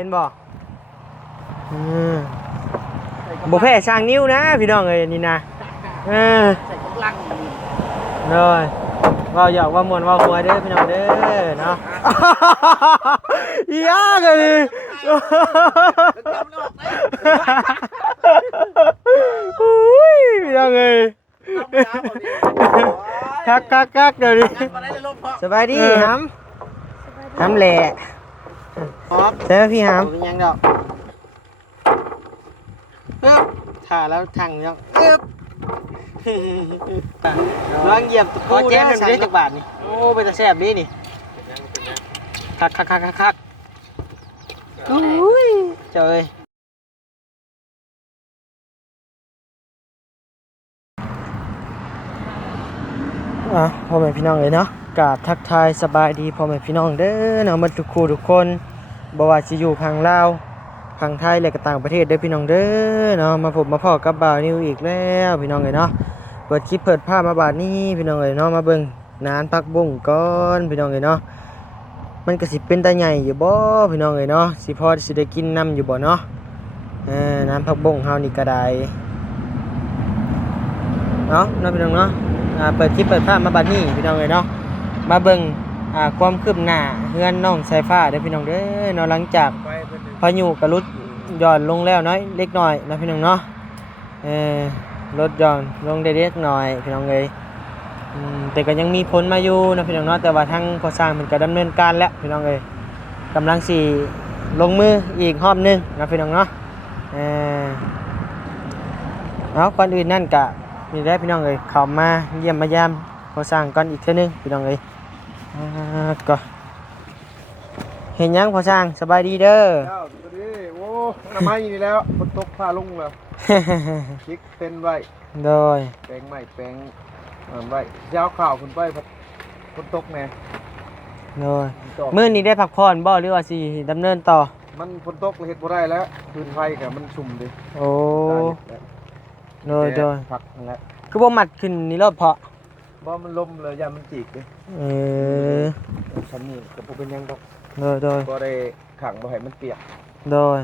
เห็นบ่บ่แพ้ช่างนิ้วนะพี่น้องเอ้ยนี่นะใส่กำลังเลยว่าหยอกว่าม่วนว่าหัวเด้อพี่น้องเด้อเนาะยากเลยอุ้ยพี่น้องเอ้ยคักเดี๋ยวนี้สบายดีหำแหล่ใช่ไหมพี่หำยังดอกถ่าแล้วทางยังร้องเหยียบตะปูได้มันได้จากบาทนี่โอ้เป็นตะแซ่บนี่คักอุ้ยเจ้ยพ่อแม่พี่น้องเลยเนาะกราบทักทายสบายดีพ่อแม่พี่น้องเด้อเนาะมาทุกคู่ทุกคนบ่ว่าสิอยู่พังลาวพังไทยและก็ต่างประเทศเด้อพี่น้องเด้อเนาะมาพบมาพ้อกับบ่าวนิวอีกแล้วพี่น้องเลยเนาะเปิดคลิปเปิดภาพมาบาดนี้พี่น้องเลยเนาะมาเบิ่งนานพักบุ้งก่อนพี่น้องเลยเนาะมันก็สิเป็นตาใหญ่อยู่บ่พี่น้องเลยเนาะสิพอสิได้กินน้ำอยู่บ่เนาะน้ำพักบุ้งเฮานี่ก็ได้เนาะพี่น้องเนาะเปิดคลิปเปิดภาพมาบัดนี้พี่น้องเลยเนาะมาเบิ่งความคืบหน้าเฮือนน้องสายฟ้าเด้อพี่น้องเด้อเนาะหลังจากพายุกระลุดหย่อนลงแล้วน้อยเล็กน้อยนะพี่น้องเนาะลดหย่อนลงได้เล็กน้อยพี่น้องเลยแต่ก็ยังมีผลมาอยู่นะพี่น้องเนาะแต่ว่าทางก่อสร้างมันก็ดำเนินการแล้วพี่น้องเลยกำลังสิลงมืออีกรอบนึงนะพี่น้องเนาะเอาก่อนอื่นนั่นกะนี่ได้พี่น้องเลยเข้ามาเยี่ยมมายามก่อสร้างก่อนอีกเท่านึงพี่น้องเลยก็เห็นยังพอสร้างสบายดีเด้อโอ้น้ำไม้นี่แล้วฝนตกพาลงแล้วคิกเป็นไว้โดยแปลงใหม่แปลงไว้ยาวข่าวคุณไปฝนตกแน่โดยมื้อนี้ได้พักผ่อนบ่หรือว่าสิดำเนินต่อมันฝนตกเฮ็ดบ่ได้แล้วคืนไฟก็มันชุ่มดิโอ้โดยผักนั่นแหละคือบ่มัดขึ้นนี่รอบเพาะบ่มันลมเลยยามมันจีกดิชั้นนี้ก็บ่เป็นหยังดอกโดยบ่ได้ขังบ่ให้มันเปียกโดย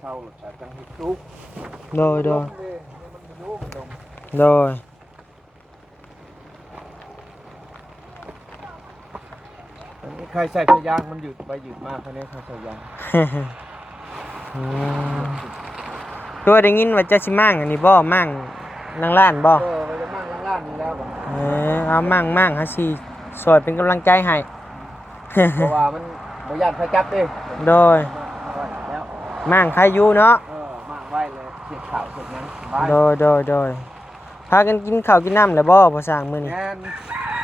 เช่าหรือจังเฮ็ดซุกโดยอันนี้ใครใส่พยางมันหยุดไปหยุดมาภายในใส่ยางตัวได้ยินว่าจะสิมั่งอันนี้บ่มั่งล้านบ่มันจะมั่งล้านนี่แล้วบ่เอามั่งฮะสิสวยเป็นกำลังใจให้เพราะว่ามันบ่ย่านไฟจับดิโดยมั่งใครอยู่เนาะมั่งไว้เลยเก็บข้าวเก็บนั้นโดยพากันกินข้าวกินน้ำแล้วบ่พอสร้างมื้อนี้แม่น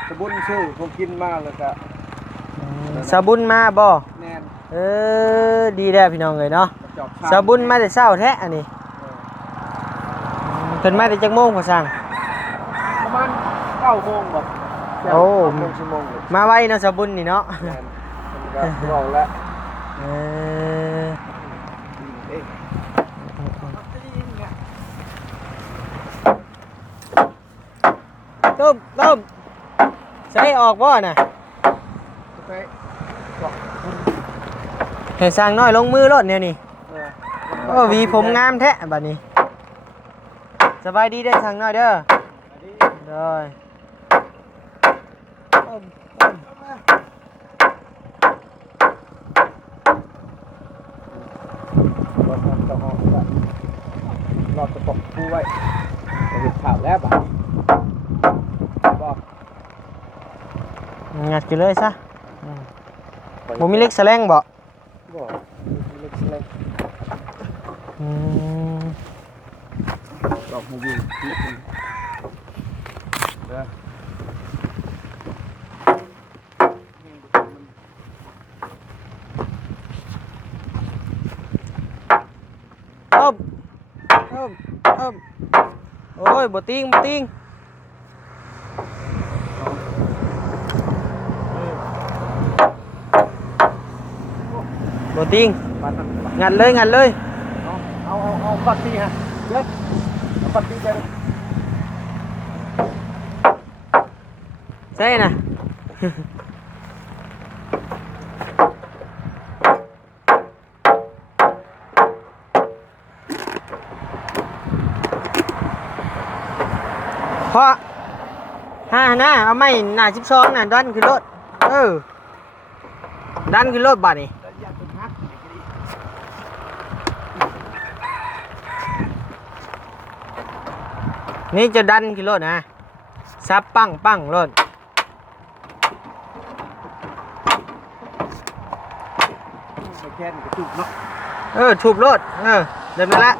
สบุญซื้อผมกินมาแล้วก็สบุญมาบ่แม่นดีแล้วพี่น้องเอ้ยเนาะสบุญมาแต่เช้าแท้อันนี้เพิ่นมาแต่จักโมงพอสร้างประมาณ9 โมงบ่โอ้ชั่วโมงมาไวเนาะสบุญนี่เนาะแม่นก็บอกแล้วต้มใส่ออกบ่น่ะให้สร้างน้อยลงมือรถเนี่ยนี่วีผมงามแท้บัดนี้สบายดีเด้อสร้างน้อยเด้อได้รอดจะปกคู่ไว้จะเห็นข่าวแล้วบ่งัดกันเลยซะบ่มีเล็กแสลงบ่มีเล็กแสลงดอกมูบิต้มโอ้ยบ่ติงงัดเลยเอาปัดตีฮะเล็กปัดตีไปใช่น่ะ เพราะห้าหน้าเอาไม่หน้า12น่ะดันขึ้นรถดันขึ้นรถบัดนี้นี่จะดันขึ้นรถนะซับปั้งรถแค่นี้ก็ถูกเนาะถูกรถเดินมาละ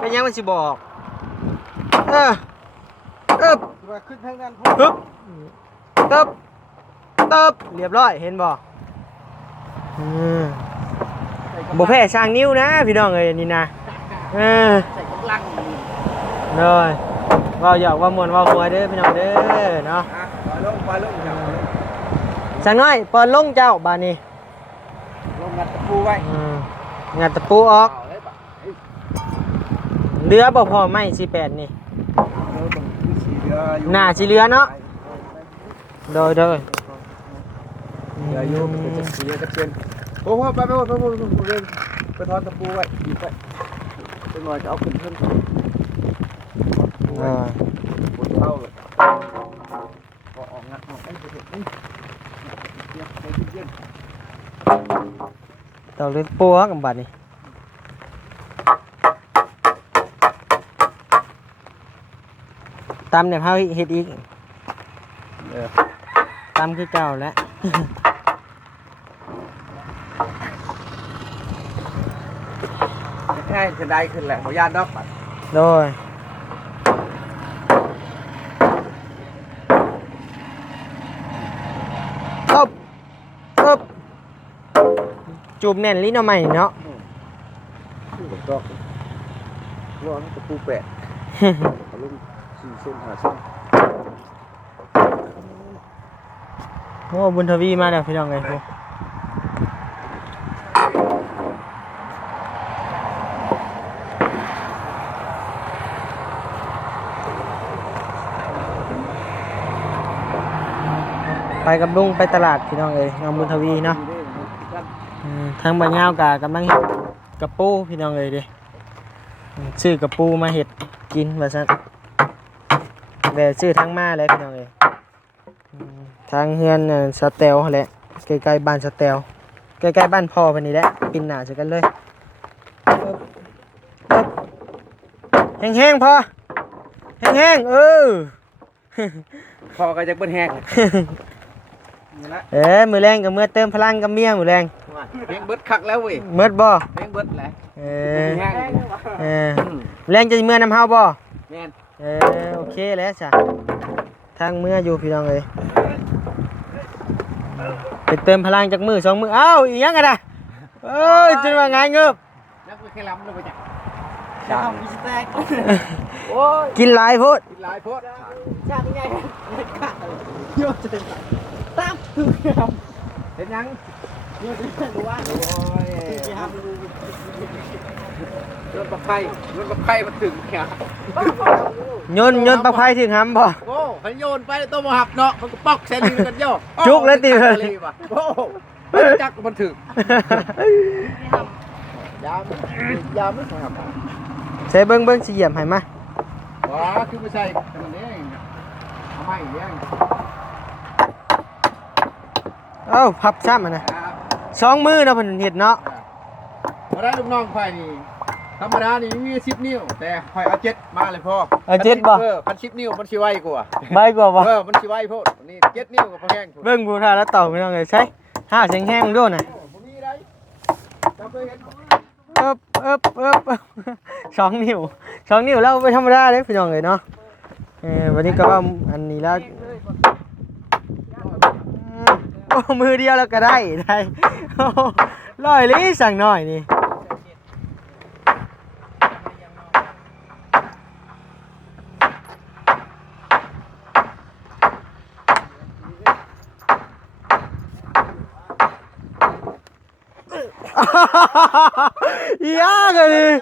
เป็นยังมันสิบอกขึ้นทางนั้น ปึ๊บตึบเรียบร้อยเห็นบ่บ่แพ้ช่างนิ้วนะพี่น้องเอ้ยนี่นะใส่กำลังเลยว่าหยอกว่ามวนว่าหัวเด้อพี่น้องเด้อเนาะปล่อยลงช่างน้อยเปิดลงเจ้าบานนี้ลงงัดตะปูไว้งัดตะปูออกเรือบ่พอไหม48นี่หน้าสิเรือเนาะโดยเรืออยู่เป็นจังสีกระเทียนโอ้ไปเดินไปทอนตะปูไว้หยิบไปจะหน่อยจะเอาขึ้นขึ้นปวดเท้าเลยก็ออกงัดออกไอ้เด็กนี่เย็นตอกเล่นปูกับบัดนี่ตำเนี่ยเฮาเฮ็ดอีกตำคือเก่าแล้วแค่จะได้ขึ้นแหละขอยานดอกปัดโดยตึบจูบแน่นลิ้นเอาใหม่เนาะดอกร้อนตะปูแปะเอาลง4 เส้น5 เส้นโอ้บุญทวีมาแล้วพี่น้องเอ้ยไปกับลุงไปตลาดพี่น้องเอ้ยน้องบุญทวีเนาะทางบ้านยาวกำลังเฮ็ดกระปูพี่น้องเอ้ยดิซื้อกระปูมาเฮ็ดกินว่าซั่นแต่ซื้อทางมาเลยพี่น้องเอ้ยทางเฮือนสแตลแหละใกล้ๆบ้านสแตลใกล้ๆบ้านพ่อเพิ่นนี่แหละปินหน้าใส่กันเลยแห้งๆพอแห้งพอก็จะเบิ้ลแหกมือแรงกับมือเติมพลังกับเมียมือแรงเพลงเบิดคักแล้วเว้ยเบิดบ่เพลงเบิดแหละแรงจะเมื่อนำเฮาบ่แม่นโอเคแล้วจ้ะทางเมื่ออยู่พี่น้องเอ้ยไปเติมพลังจากมือ2 มืออ้าวอีหยังกันน่ะจนว่าไงเงือบนักไปแค่ล้ำเลยไปจ้ะกินหลายโพดกินหลายโพดชาติไงโยนจะตามถึงเห็นยังโยนจะรู้ว่าโอ้ยรถปลาไผ่มาถึงแค่โยนปลาไผ่ถึงหำบ่โอ้ขันโยนไปตัวมาหับเนาะมันก็ปอกเซลิงกันโยจุกแล้วตีเลยโอ้ไม่จักมันถึงยามไม่ใช่ครับใส่เบิ้งสิเหยียบให้มาว้าคือไม่ใช่มันเองทำไมเองพับซ้ำนะ2 มือเนาะเพิ่นเฮ็ดเนาะบ่ได้ลูกน้องข่อยนี่ธรรมดานี่มี10 นิ้วแต่ข่อยเอา7มาเลยพ่อเอา7บ่มัน10 นิ้วมันสิไวกว่าไวกว่าบ่มันสิไวโพดนี่7 นิ้วก็พอแห้งเบิ่งผู้ท่าแล้วต่อพี่น้องเอ้ยใช่5เสียงแห้งด้วยน่ะบ่มีได้จำเคยเห็น2 นิ้ว2 นิ้วแล้วไปธรรมดาเลยพี่น้องเอ้ยเนาะวันนี้ก็ว่าอันนี้แล้วมือเดียวแล้วก็ได้ร้อยลิสั่งหน่อยนี่ยากเลย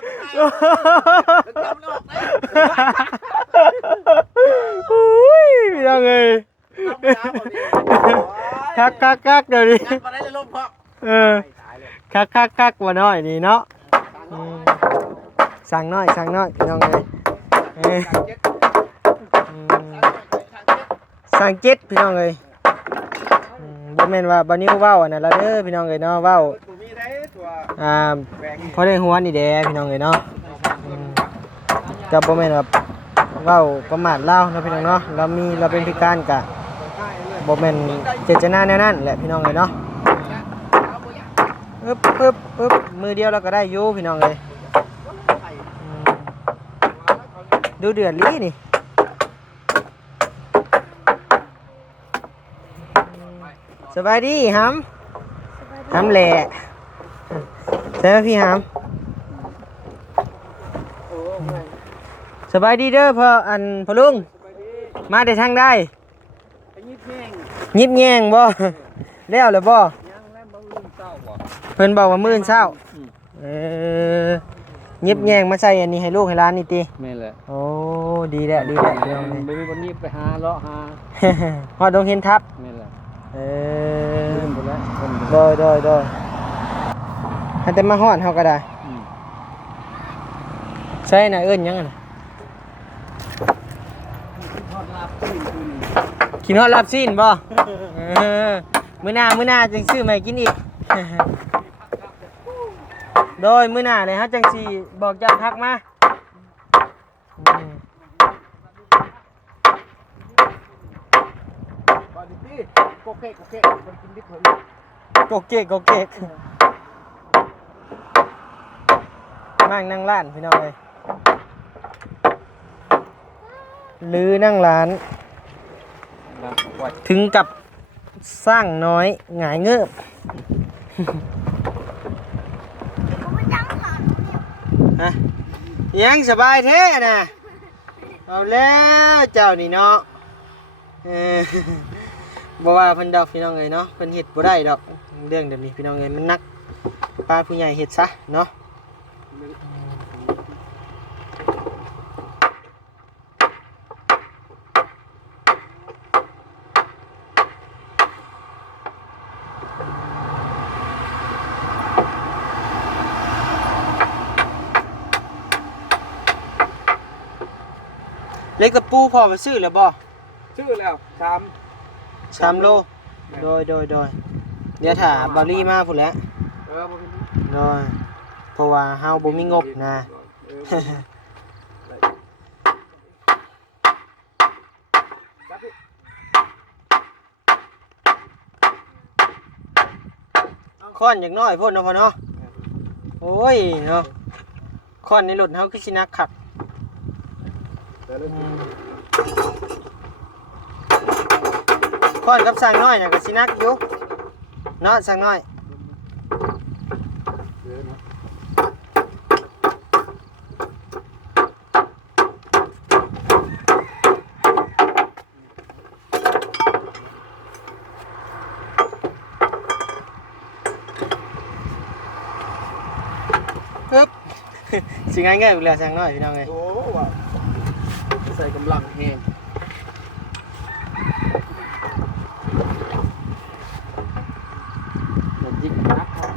อุ้ยยังไงคักเดี๋ยวนี้คักว่าน้อยนี่เนาะสั่งน้อยพี่น้องเลย สั่งจิตพี่น้องเอ้ยบ่แม่นว่าบ่นิ้วเว้าอันนั้นละเด้อพี่น้องเอ้ยเนาะเว้า บ่มีได้ตัว พอได้หัวนี่แดพี่น้องเอ้ยเนาะก็บ่แม่นว่าเว้าประมาทลาวเนาะพี่น้องเนาะเราเป็นพิการกะบ่แม่นเจตนาแนวนั้นแหละพี่น้องเอ้ยเนาะปึ๊บมือเดียวเราก็ได้อยู่พี่น้องเอ้ยดูเดือดลีนี่สบายดีหำแหล่ใช่ไหมพี่หำสบายดีเด้อพ่อลุงมาได้ทางได้ยิบแยงบ่แล้วหรือบ่เพิ่นบอกว่ามื้อเช้ายิบแยงมาใส่อันนี้ให้ลูกให้ร้านนี่ติ แม่นแหละ โอ้ดีแล้วพี่น้องเอ้ย บ่มีวันนี้ไปหาเลาะหา ฮอดดงเห็นทับ แม่นแหละ ลืม หมดแล้ว โดยให้แต่มาฮอดเฮาก็ได้ใช่น่ะเอิ้นหยังอ่ะกินฮอดลาบซีนบ่มื้อหน้าจังซื้อมาให้กินอีกโดยมื้อหน้าเลยฮะจังสิบอกเจ้าทักมาบาดิตี้โกเก้คนกินดิบเพิ่น โกเกกนั่งร้านพี่น้องเอ้ยหรือนั่งร้านถึงกับสร้างน้อยหงายเงือบฮะยังสบายแท้น่ะเอาแล้วเจ้านี่เนาะบ่ว่าเพิ่นดอกพี่น้องเอ้ยเนาะเพิ่นเฮ็ดบ่ได้ดอกเรื่องแบบนี้พี่น้องเอ้ยมันนักป้าผู้ใหญ่เฮ็ดซะเนาะเล็กตะปูพอมาซื้อแล้วบ่ ชื่อแล้ว3 โลโดยเดี๋ยวถ้าบารี่มาพุ่นแหล้ว บ่เป็น โดยเพราะว่าเฮาบ่มีงบนะค้อนอย่างน้อยพุ่นเนาะพ่อเนาะโอ้ยเนาะค้อนในรถเฮาคือสินักคักค้อนกับสร้างน้อยน่ะก็สินักอยู่เนาะสร้างน้อยปึ๊บ สิง่ายๆอยู่แล้วสร้างน้อยพี่น้องเอ้ย โอ้ว่ะใส่กำลังแห้งยิงนักครับ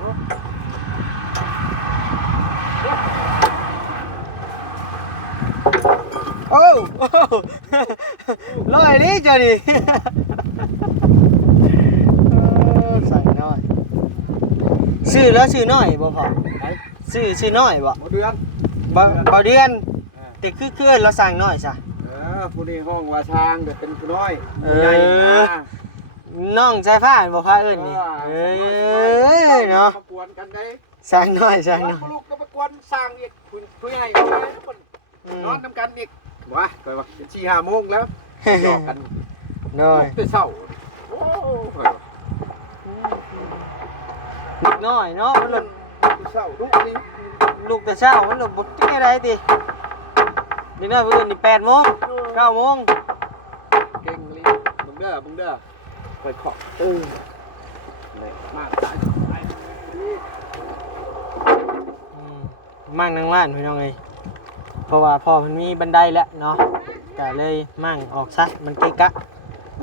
โอ้ลอยนี่เจ้าดิใส่น้อยซื้อแล้วซื้อน้อยบ่พอซื้อน้อยบ่ เดือน บ่เดือนแต่คือเราสั่งน้อยซะ ผู้นี้ห้องว่าช้างเดี๋ยวเป็นผู้น้อย น้องใจผ้าบ่พาเอิ้นนี่เนาะ ประกวนกันได้ สั่งน้อย ลูกก็ประกวนสร้างอีกผู้ใหญ่นอนนำกันอีกว้าเคยว่า4-5 โมงแล้วหยอกกัน น้อย ตื่นเช้าโอ้ นิดน้อยเนาะมันหล่น เช้าลูกนี่ ลูกแต่เช้ามันหล่นบ่กินอะไรตินี่น้อยมื้ออื่นนี่8 โมง 9 โมง เก่งเลยมึงเด้อคอยขอบมากมั่งนั่งร้านพี่น้องเอ้ยเพราะว่าพอมันมีบันไดแล้วเนาะก็เลยมั่งออกซะมันเกะกะ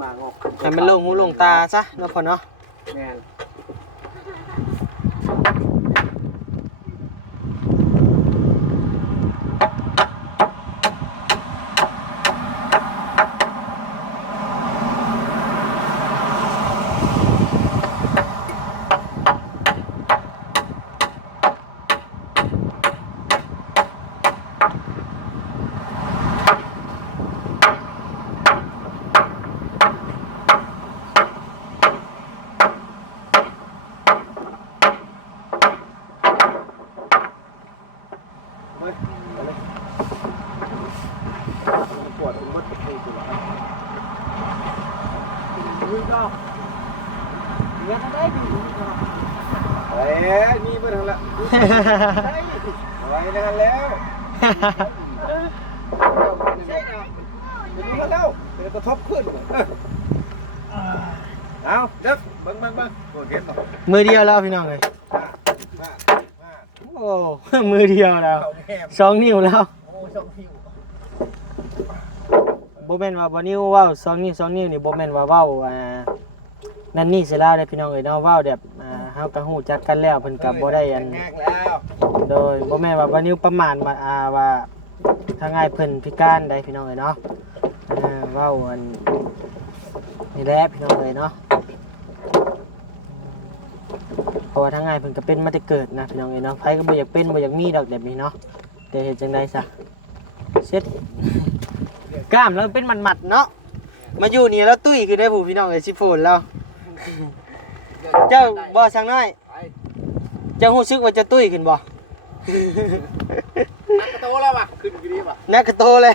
มางอก ให้มันโล่งหูโล่งตาซะเนาะพ่อเนาะ แม่น โ นี่เบิ่งละไว้นานแล้วใช่นะเป็นมาแล้วเป็นกระทบขึ้นเอาเด็กเบิ่งโอเคป่ะ มือเดียวแล้วพี่น้องเลย มา โอ้มือเดียวแล้ว2 นิ้วแล้ว โอ้ช่องผิว บ่แม่นว่าบ่นิ้วเว้า2 นิ้ว2 นิ้วนี่บ่แม่นว่าเว้านั่นนี่สิลาวเด้อพี่น้องเอ้ยเนาะเว้าแบบเฮาก็ฮู้จักกันแล้วเพิ่นก็บ่ได้อัน แงกแล้ว โดยบ่แม่นว่าบ่นิ้วประมาณว่าทางอ้ายเพิ่นพิการได้พี่น้องเอ้ยเนาะเว้าอันนี่แหละพี่น้องเอ้ยเนาะเพราะว่าทางอ้ายเพิ่นก็เป็นมาแต่เกิดนะพี่น้องเอ้ยเนาะไผก็บ่อยากเป็นบ่อยากมีดอกแบบนี้เนาะแต่เฮ็ดจังได๋ซะเสร็จกล้ามแล้วเป็นหมัดๆเนาะมาอยู่นี่แล้วตุ้ยคือได้ผู้พี่น้องเอ้ยสิโฟนแล้วเจ้าบ่สั่งน้อยเจ้ารู้สึกว่าจะตุ้ยขึ้นบ่ นักกระโตแล้วว่ะขึ้นกี่ดีป่ะ นักกระโตเลย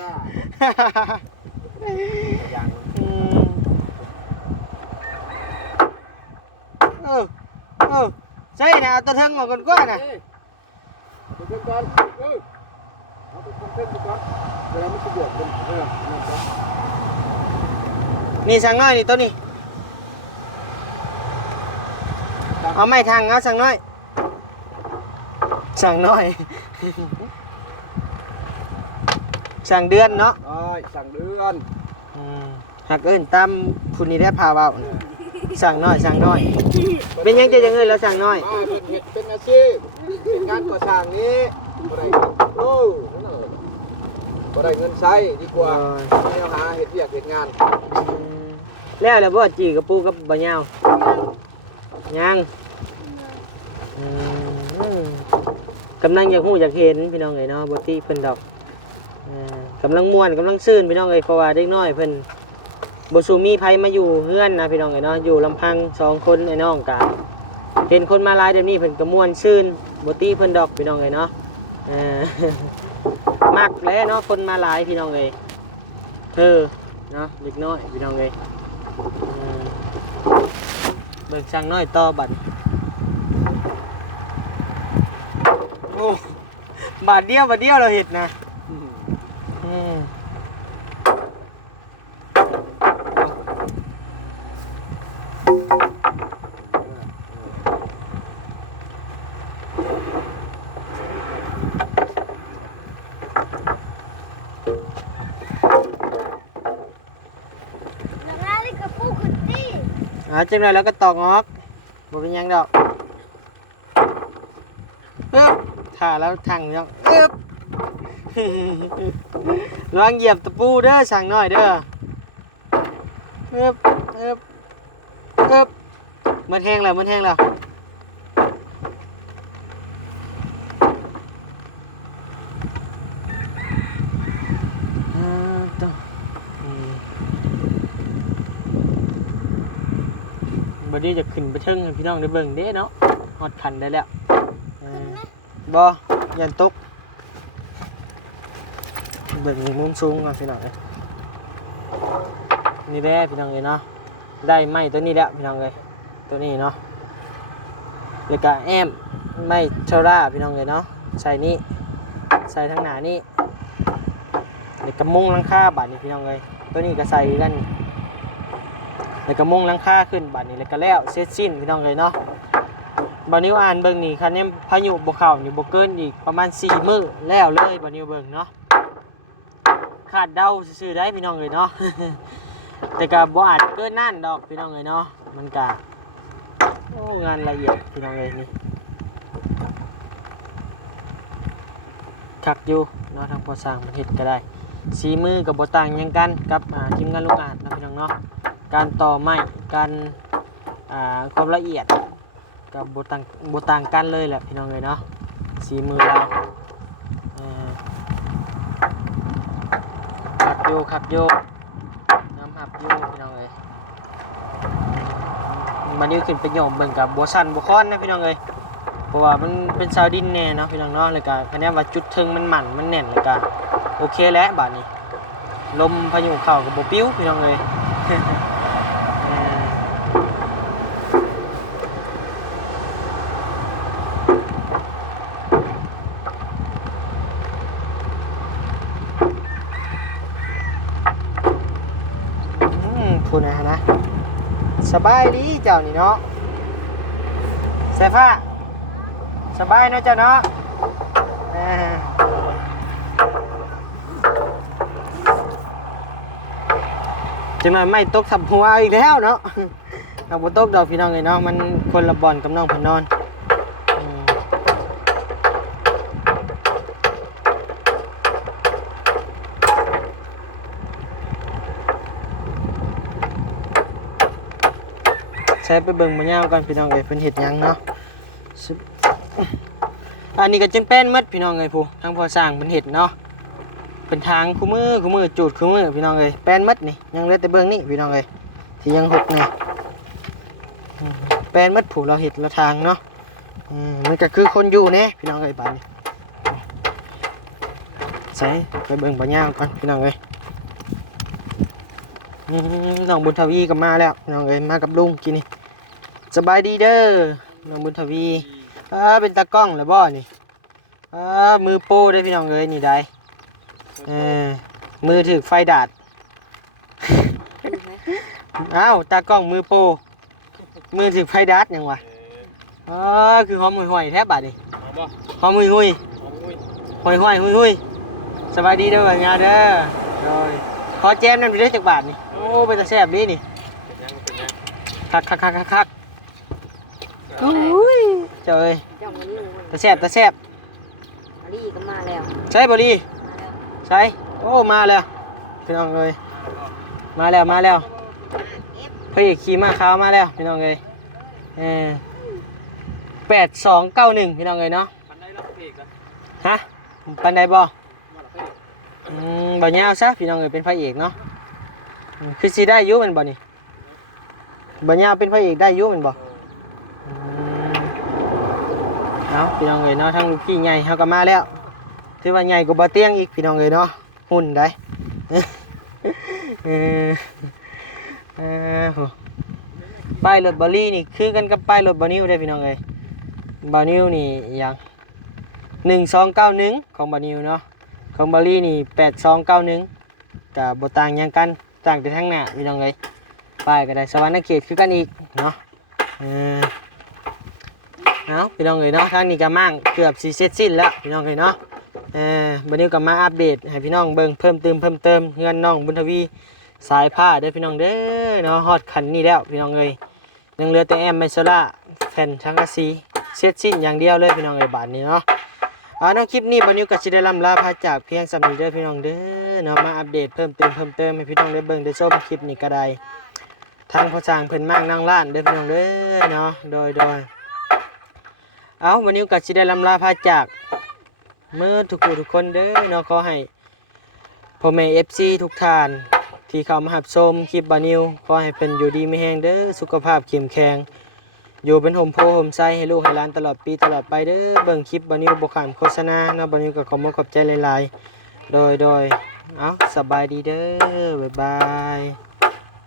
ใช่นะเอาตัวเทิงออกก่อนกว่านะ เดินก่อนเอาไปทำเส้นก่อนเวลามันสะดวกเป็นนี่สั่งน้อยนี่ตัวนี้เอาไม้ทางเอาสั่งน้อยสั่งน้อย สั่งเดือนเนาะ สั่งเดือน หักเอิ้นตามผู้นี้ได้พาเว้าสั่งน้อยสั่งน้อยเป็นยังจะยังเงินแล้วสั่งน้อย มาเป็นเห็ดเป็นอาชีพเป็นงานก่อสร้างนี้บ่ได้โอ้นั่นน่ะบ่ได้เงินใช้ดีกว่าแนวหาเห็ดเวียกเห็ดงาน แล้วแล้วบ่จีกับปูกับบ่ยาวยังกำลังอยากฮู้อยากเห็นพี่น้องเอ้ยเนาะบ่ติเพิ่นดอกกำลังม่วนกำลังซื่นพี่น้องเอ้ยเพราะว่าเด็กน้อยเพิ่นบ่สู้มีไผมาอยู่เฮือนนะพี่น้องเอ้ยเนาะอยู่ลำพัง2คนไอ้น้องกะเห็นคนมาหลายเดี๋ยวนี้เพิ่นก็ม่วนซื่นบ่ติเพิ่นดอกพี่น้องเอ้ยเนาะมักแหละเนาะคนมาหลายพี่น้องเอ้ยเนาะเด็กน้อยพี่น้องเอ้ยเบิ่งช่างน้อยต่อบัดโอ้บาทเดียวเราเห็ดนะจังไรแล้วก็ตอกงอกบ่เป็นยังดอกถ่าแล้วทางยังระวังเหยียบตะปูเด้อสั่งหน่อยเด้อมันแห้งแล้วบัดนี้จะขึ้นไปเทิงให้พี่น้องได้เบิ่งเด้เนาะฮอดคันได้แล้วบ่ยันตกเบิ่งมุมสูงก่อนพี่น้องเอ้ยนี่แหละพี่น้องเอ้ยเนาะได้ไม้ตัวนี้แล้วพี่น้องเอ้ยตัวนี้เนาะแล้วก็แอมไม้เทอร่าพี่น้องเอ้ยเนาะใส่นี่ใส่ทางหน้านี่แล้วก็มุงหลังคาบัดนี้พี่น้องเอ้ยตัวนี้ก็ใส่กันแล้วก็มุงหลังคาขึ้นบัดนี้แล้วก็แล้วเสร็จสิ้นพี่น้องเอ้ยเนาะบัดนี้อ่านเบิ่งนี่คันนี้พายุบ่เข้านี่บ่เกินอีกประมาณ4 มื้อแล้วเลยบัดนี้เบิ่งเนาะขาดเดาซื่อๆได้พี่น้องเอ้ยเนาะ แต่ก็บ่อาจเกินนั่นดอกพี่น้องเอ้ยเนาะมันก็โอ้งานละเอียดพี่น้องเอ้ยนี่คักอยู่เนาะทางพอสร้างมันเฮ็ดก็ได้สีมือก็บ่ต่างหยังกันกับทีมงานโรงงานนะพี่น้องเนาะการต่อไม้การความละเอียดกับบต่างกันเลยแหละพี่น้องเลยเนาะสีมือเราขับโยน้ำหับโยพี่น้องเลยมันนี้ขึ้นไปโยมเบิ่งกับบัวสันบัวค้อนนะพี่น้องเลยเพราะว่ามันเป็นซาวดินแน่เนาะพี่น้องเนาะเลยก็คะแนนว่าจุดทึงมันหมั่นมันแน่นเลยก็โอเคแล้วบาดนี้ลมพายุเข้ากับบัวปิ้วพี่น้องเลย สบายดีเจ้านี่เนาะเสฟ้าสบายเนาะเจ้าเนาะจังหน่อยไม่ตกทับหัวอีกแล้วเนาะเอาบ่ตกดอกพี่น้องเลยเนาะมันคนละบ่อนกับน้องเพิ่นนอนใช้ไปเบิ่งมะยาวกันพี่น้องเอ้ยเพิ่นเฮ็ดหยังเนาะอันนี้ก็จึงเป็นหมดพี่น้องเอ้ยผู้ทางพอสร้างเพิ่นเฮ็ดเนาะเพิ่นทางคู่มือจูดคู่มือพี่น้องเอ้ยแป้นหมดนี่ยังเหลือแต่เบิ่งนี่พี่น้องเอ้ยที่ยังหกนี่แป้นหมดผู้เราเฮ็ดละทางเนาะมันก็คือคนอยู่แน่พี่น้องเอ้ยบาดนี้ใส่ไปเบิ่งมะยาวก่อนพี่น้องเอ้ยน้องบุญทวีก็มาแล้วน้องเอ้ยมากับลุงกินนี่สบายดีเด้อน้องบุญทวีเป็นตากล้องแล้วบ่นี่มือโป้ได้พี่น้องเอ้ยนี่ได้มือถือไฟดาดอ้าวตากล้องมือโป้มือถือไฟดาดยังวะคือหอมห่วยๆแทบบาดนี่หอมห่วยๆห่วยๆสบายดีเด้อว่าญาเด้อโดยขอแจมนั่นไปได้จักบาทนี่โอ้เป็นตาแซ่บดีนี่คักอุ้ยเจ้าเอ้ยตาแซ่บลี่ก็มาแล้วใช่บ่ดีใช่โอ้มาแล้วพี่น้องเอ้ยมาแล้วพระเอกขี่ม้าขาวมาแล้วพี่น้องเอ้ย8291พี่น้องเอ้ยเนาะฮะปันไดบ่บ่ยาวซะพี่น้องเอ้ยเป็นพระเอกเนาะคือสิได้อยู่แม่นบ่นี่บ่ยาวเป็นพระเอกได้อยู่แม่นบ่เอาพี่น้องเอ้ยเนาะทั้งลูกพี่ใหญ่เฮาก็มาแล้วถือว่าใหญ่กว่าบ่เตียงอีกพี่น้องเอ้ยเนาะหุ่นได้ป้ายรถบอลี่นี่คือกันกับป้ายรถบอนิวได้พี่น้องเอ้ยบอนิวนี่อย่าง1291ของบอนิวเนาะของบอลี่นี่8291ก็บ่ต่างหยังกันต่างแต่ทางหน้าพี่น้องเอ้ยป้ายก็ได้สวรรค์เขตคือกันอีกเนาะเอาพี่น้องเอ้ยเนาะทางนี้ก็มั่งเกือบสิเสร็จสิ้นแล้วพี่น้องเอ้ยเนาะวันนี้ก็มาอัปเดตให้พี่น้องเบิ่งเพิ่มเติมเฮือนน้องบุญทวีสายผ้าเด้อพี่น้องเด้อเนาะฮอดคันนี้แล้วพี่น้องเอ้ยยังเหลือแต่แอมไมโซล่าแผ่นสังกะสีเสร็จสิ้นอย่างเดียวเลยพี่น้องเอ้ยบาดนี้เนาะเนาะคลิปนี้บัดนี้ก็สิได้ล่ำลาพาจากเพียงสำนี้เด้อพี่น้องเด้อเนาะมาอัปเดตเพิ่มเติมให้พี่น้องได้เบิ่งได้ชมคลิปนี้ก็ได้ทางพ่อสร้างเพิ่นมากนั่งร้านเด้อพี่น้องเด้อเนาะโดยวันนี้ก็สิได้ล่ำลาพาจากเมื่อทุกคนเด้อเนาะขอให้พ่อแม่ FC ทุกท่านที่เข้ามารับชมคลิปบานิวขอให้เพิ่นอยู่ดีมีแรงเด้อสุขภาพเข้มแข็งอยู่เป็นห่มโพห่มไส้ให้ลูกให้หลานตลอดปีตลอดไปเด้อเบิ่งคลิปบานิวบ่ข้ามโฆษณาเนาะบานิวก็ขอบใจหลายๆโดยเอาสบายดีเด้อบ๊ายบาย